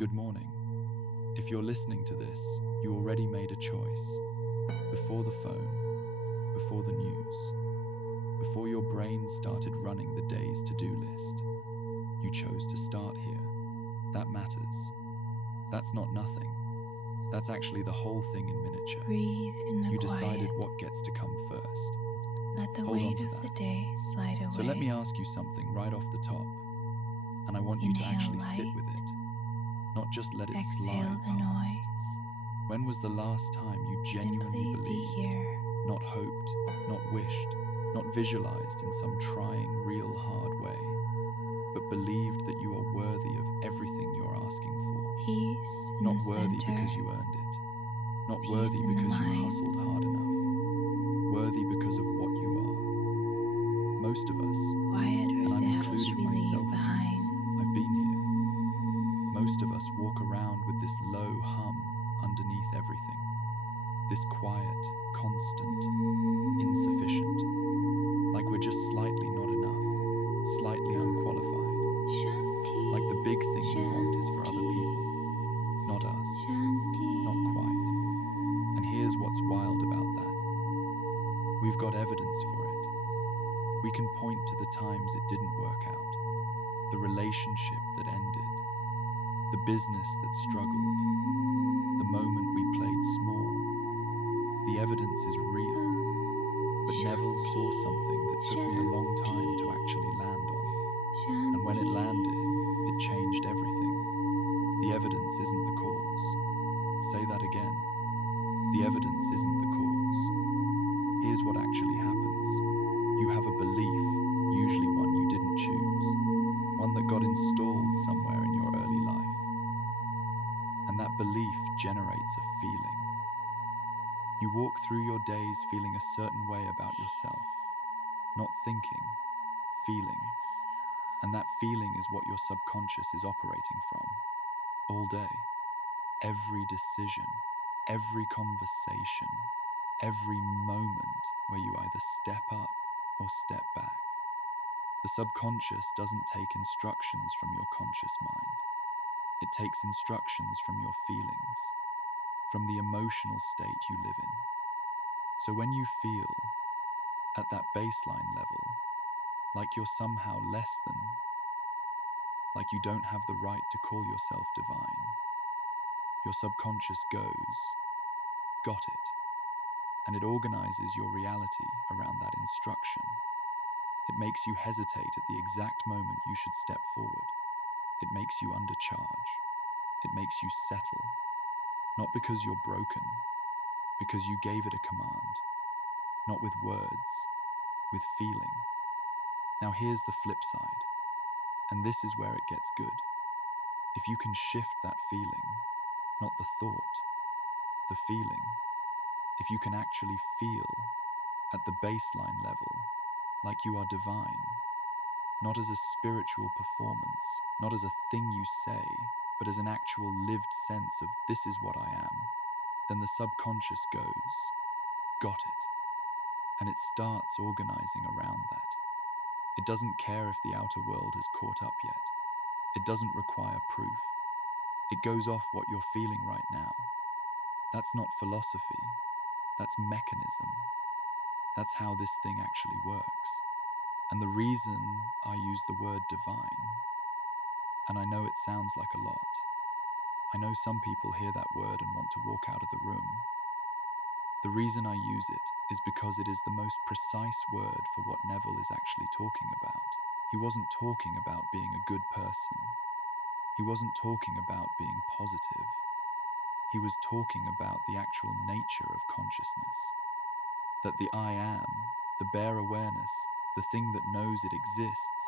Good morning. If you're listening to this, you already made a choice. Before the phone, before the news, before your brain started running the day's to-do list, you chose to start here. That matters. That's not nothing. That's actually the whole thing in miniature. Breathe in the You quiet. decided what gets to come first. Let the Hold on weight to of that. the day slide away. So let me ask you something right off the top, and I want you to Inhale actually sit light. with it, not just let it Exhale slide the past. noise. When was the last time you genuinely Simply be believed, here. not hoped, not wished, not visualized in some trying, real, hard way, but believed that you are worthy of everything you're asking for? Peace in Not the worthy center. because you earned it, not Peace worthy in the because you mind. hustled hard enough, worthy because of what you are. Most of us, Quiet and I'm recital including we myself leave in behind. this, I've been here. Most of us walk around with this low hum underneath everything, this quiet, constant, insufficient, like we're just slightly not enough, slightly unqualified, Shanti. like the big thing we want is for other people, not us, Shanti. not quite. And here's what's wild about that. We've got evidence for it. We can point to the times it didn't work out, the relationship that ended, the business that struggled, the moment we played small. The evidence is real, but Neville saw something that took me a long time to actually land on. And when it landed, it changed everything. The evidence isn't the cause. Say that again. The evidence isn't the cause. Here's what actually happens. You have a belief, usually one you didn't choose, one that got installed somewhere in your early life. And that belief generates a feeling. You walk through your days feeling a certain way about yourself, not thinking, feeling. And that feeling is what your subconscious is operating from all day. Every decision, every conversation, every moment where you either step up or step back. The subconscious doesn't take instructions from your conscious mind. It takes instructions from your feelings, from the emotional state you live in. So when you feel, at that baseline level, like you're somehow less than, like you don't have the right to call yourself divine, your subconscious goes, got it, and it organizes your reality around that instruction. It makes you hesitate at the exact moment you should step forward. It makes you undercharge. It makes you settle, not because you're broken, because you gave it a command, not with words, with feeling. Now here's the flip side, and this is where it gets good. If you can shift that feeling, not the thought, the feeling, if you can actually feel at the baseline level like you are divine, not as a spiritual performance, not as a thing you say, but as an actual lived sense of this is what I am, then the subconscious goes, got it, and it starts organizing around that. It doesn't care if the outer world has caught up yet. It doesn't require proof. It goes off what you're feeling right now. That's not philosophy, that's mechanism. That's how this thing actually works. And the reason I use the word divine, and I know it sounds like a lot, I know some people hear that word and want to walk out of the room. The reason I use it is because it is the most precise word for what Neville is actually talking about. He wasn't talking about being a good person. He wasn't talking about being positive. He was talking about the actual nature of consciousness. That the I am, the bare awareness, the thing that knows it exists,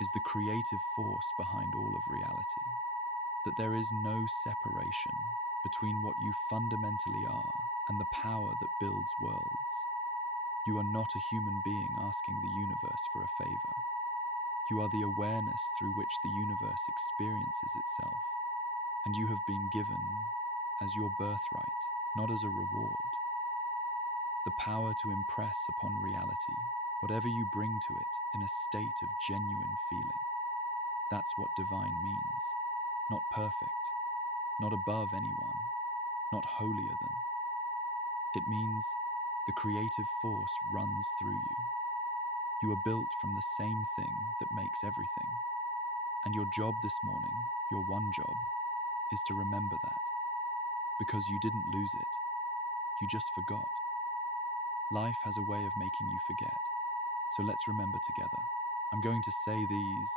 is the creative force behind all of reality. That there is no separation between what you fundamentally are and the power that builds worlds. You are not a human being asking the universe for a favor. You are the awareness through which the universe experiences itself, and you have been given as your birthright, not as a reward. The power to impress upon reality whatever you bring to it in a state of genuine feeling. That's what divine means. Not perfect, not above anyone, not holier than. It means the creative force runs through you. You are built from the same thing that makes everything. And your job this morning, your one job, is to remember that. Because you didn't lose it, you just forgot. Life has a way of making you forget, so let's remember together. I'm going to say these,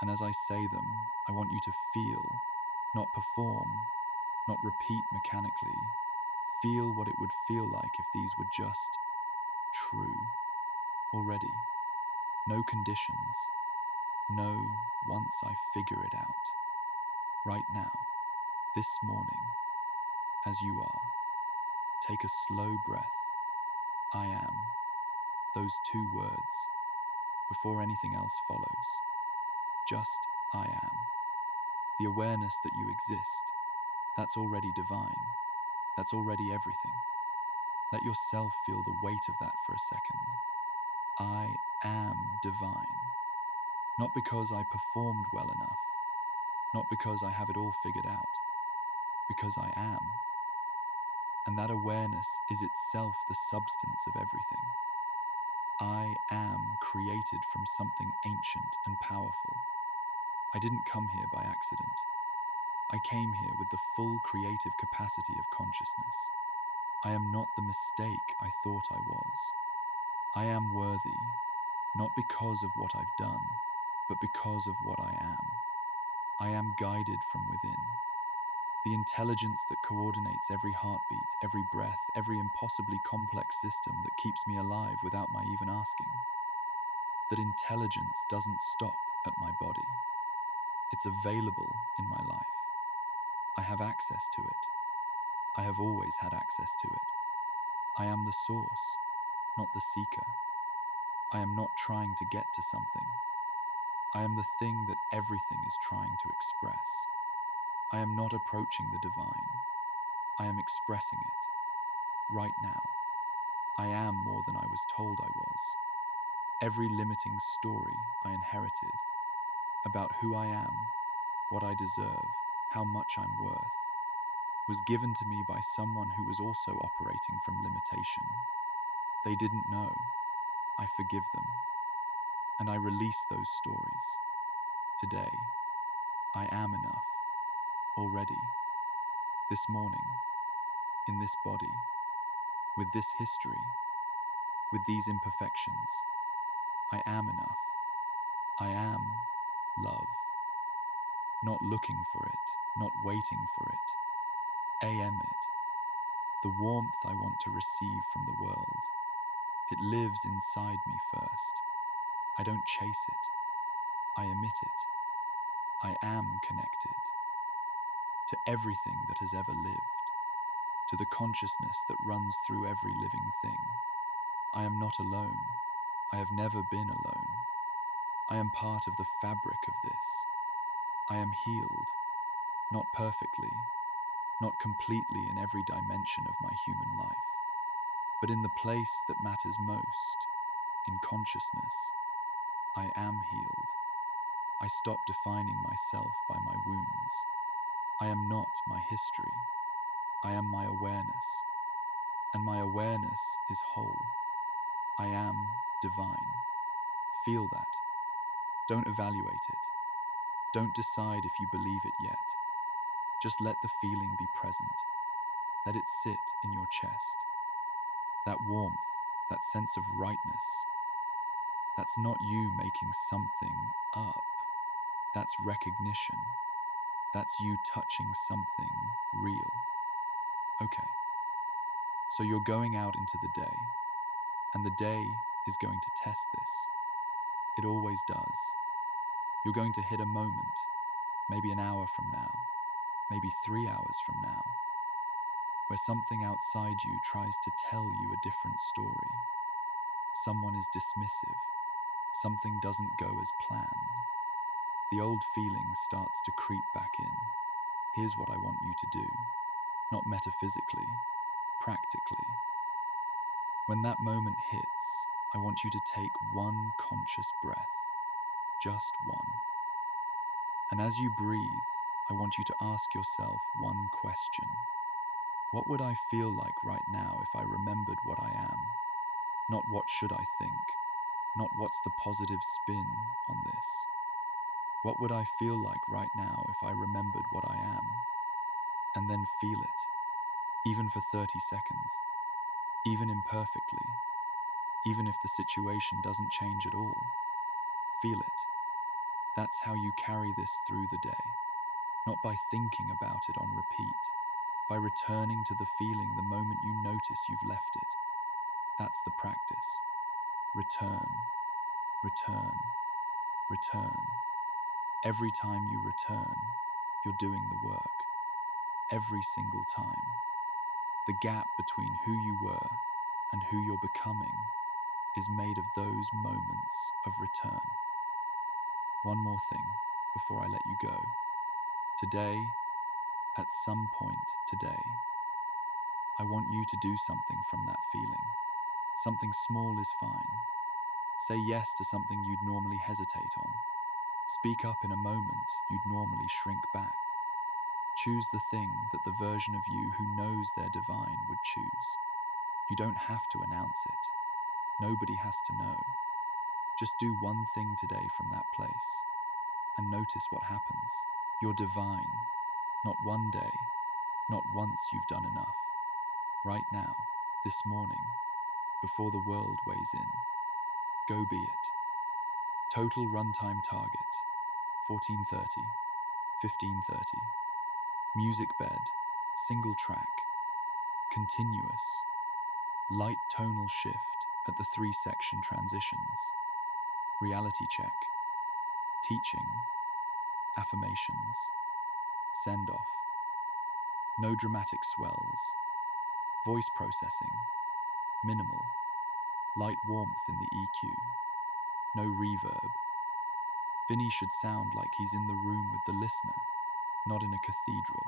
and as I say them, I want you to feel, not perform, not repeat mechanically. Feel what it would feel like if these were just true, already. No conditions. No, once I figure it out. Right now, this morning, as you are, take a slow breath. I am. Those two words, before anything else follows. Just I am. The awareness that you exist, that's already divine. That's already everything. Let yourself feel the weight of that for a second. I am divine. Not because I performed well enough, not because I have it all figured out, because I am. And that awareness is itself the substance of everything. I am created from something ancient and powerful. I didn't come here by accident. I came here with the full creative capacity of consciousness. I am not the mistake I thought I was. I am worthy, not because of what I've done, but because of what I am. I am guided from within. The intelligence that coordinates every heartbeat, every breath, every impossibly complex system that keeps me alive without my even asking. That intelligence doesn't stop at my body. It's available in my life. I have access to it. I have always had access to it. I am the source, not the seeker. I am not trying to get to something. I am the thing that everything is trying to express. I am not approaching the divine. I am expressing it, right now. I am more than I was told I was. Every limiting story I inherited about who I am, what I deserve, how much I'm worth, was given to me by someone who was also operating from limitation. They didn't know. I forgive them. And I release those stories. Today, I am enough. Already. This morning. In this body. With this history. With these imperfections. I am enough. I am love. Not looking for it. Not waiting for it. AM it. The warmth I want to receive from the world. It lives inside me first. I don't chase it. I emit it. I am connected to everything that has ever lived, to the consciousness that runs through every living thing. I am not alone. I have never been alone. I am part of the fabric of this. I am healed, not perfectly, not completely in every dimension of my human life, but in the place that matters most, in consciousness. I am healed. I stop defining myself by my wounds. I am not my history. I am my awareness. And my awareness is whole. I am divine. Feel that. Don't evaluate it. Don't decide if you believe it yet. Just let the feeling be present. Let it sit in your chest. That warmth, that sense of rightness. That's not you making something up. That's recognition. That's you touching something real. Okay. So you're going out into the day, and the day is going to test this. It always does. You're going to hit a moment, maybe an hour from now, maybe 3 hours from now, where something outside you tries to tell you a different story. Someone is dismissive. Something doesn't go as planned. The old feeling starts to creep back in. Here's what I want you to do. Not metaphysically, practically. When that moment hits, I want you to take one conscious breath. Just one. And as you breathe, I want you to ask yourself one question. What would I feel like right now if I remembered what I am? Not what should I think, not what's the positive spin on this. What would I feel like right now if I remembered what I am? And then feel it, even for 30 seconds, even imperfectly, even if the situation doesn't change at all. Feel it. That's how you carry this through the day, not by thinking about it on repeat, by returning to the feeling the moment you notice you've left it. That's the practice. Return, return, return. Every time you return, you're doing the work. Every single time. The gap between who you were and who you're becoming is made of those moments of return. One more thing before I let you go. Today, at some point today, I want you to do something from that feeling. Something small is fine. Say yes to something you'd normally hesitate on. Speak up in a moment you'd normally shrink back. Choose the thing that the version of you who knows they're divine would choose. You don't have to announce it. Nobody has to know. Just do one thing today from that place and notice what happens. You're divine. Not one day, not once you've done enough. Right now, this morning, before the world weighs in. Go be it. Total runtime target, 14:30, 15:30. Music bed, single track, continuous. Light tonal shift at the 3-section transitions. Reality check. Teaching. Affirmations. Send off. No dramatic swells. Voice processing. Minimal. Light warmth in the EQ. No reverb. Vinny should sound like he's in the room with the listener, not in a cathedral.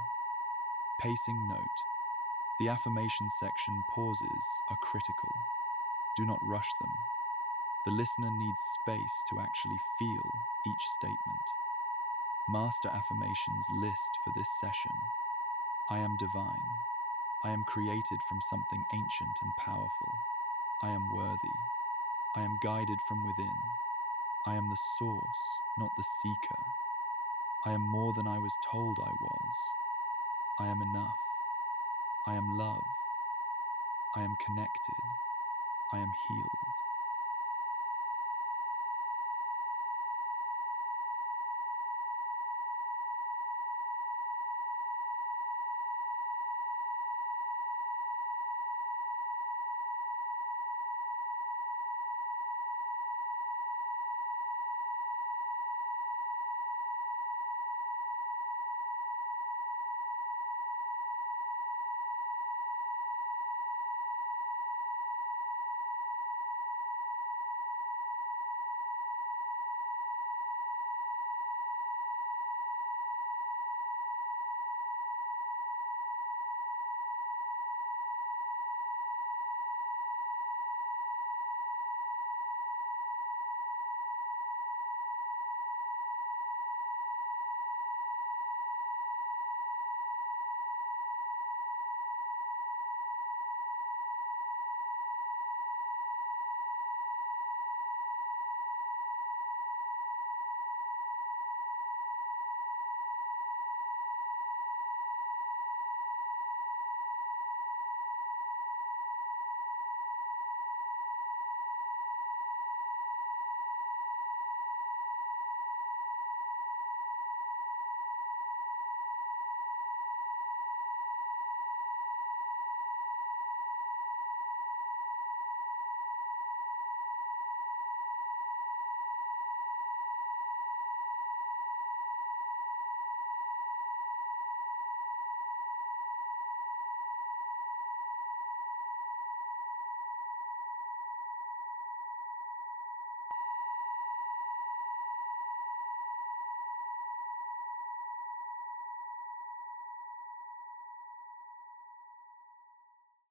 Pacing note. The affirmation section pauses are critical. Do not rush them. The listener needs space to actually feel each statement. Master affirmations list for this session. I am divine. I am created from something ancient and powerful. I am worthy. I am guided from within. I am the source, not the seeker. I am more than I was told I was. I am enough. I am love. I am connected. I am healed.